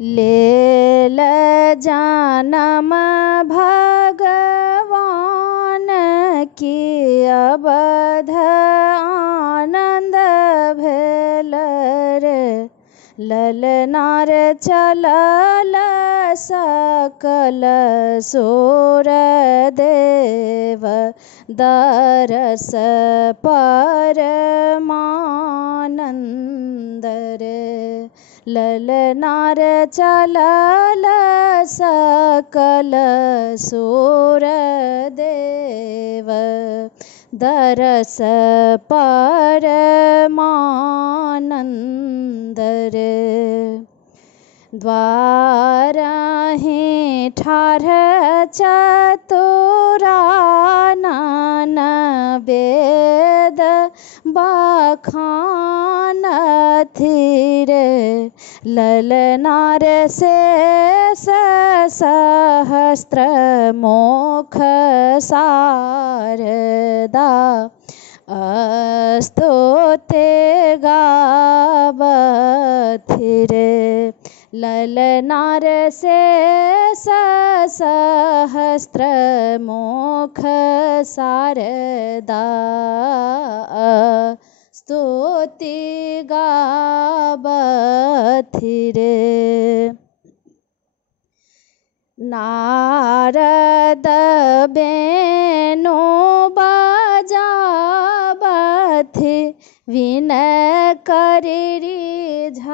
लेल जानम भगवान की अवध आनंद भेल रे। ललनार चलल सकल सुर देव दरस परमानंद रे। ललनार चलल सकल सुर देव दरस परमानंद रे। द्वारहि ठाढ़ चतुरानन वेद बखानथि रे। ललनार शेष सहस्त्र मुख शारदा स्तुति गावथि रे। ललनार शेष सहस्त्र मुख शारदा स्तुति गावथि रे। नारद बेणु बजावथि विनय करि रिझावथि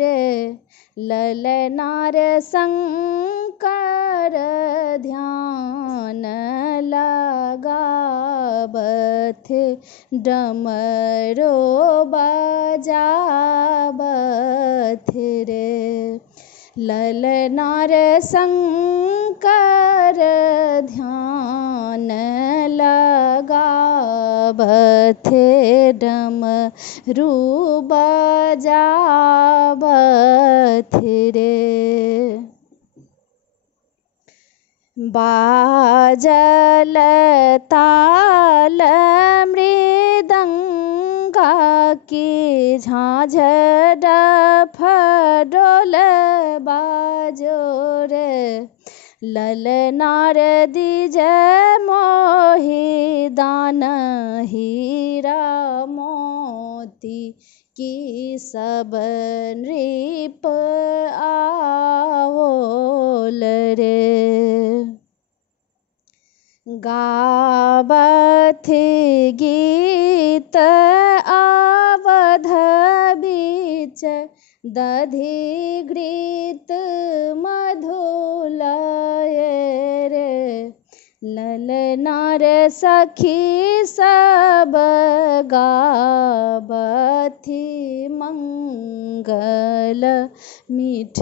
रे। ललनार शंकर ध्यान लगावथि डमरू बजावथि रे। ललनार शंकर ध्यान लगावथि डमरू बजावथि रे। बाजल ताल मृदंगा की झांझर डफडोल बाजो रे। ललनार द्विज मोहि दान हीरा मोती की सब नृप आवोल रे। गावथि गीत अवध बीच दधि घृत मधुलय रे। ललनार सखी सब गावथि मंगल मीठ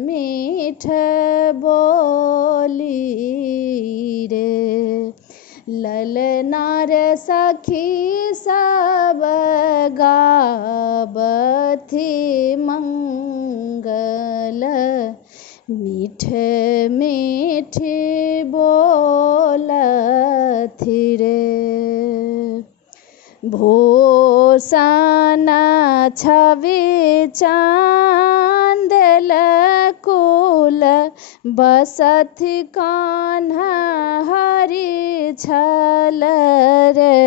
मीठ बोली रे। ललनार सखी सब गावथि मंगल मीठ मीठ बोलथि रे। भूषण छवि चांदल कुल बसथि कान्हा हरि छल रे।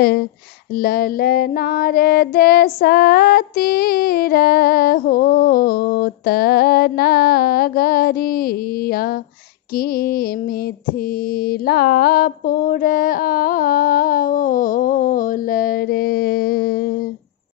ललनार देश तीर होत नगरिया की मिथिलापुर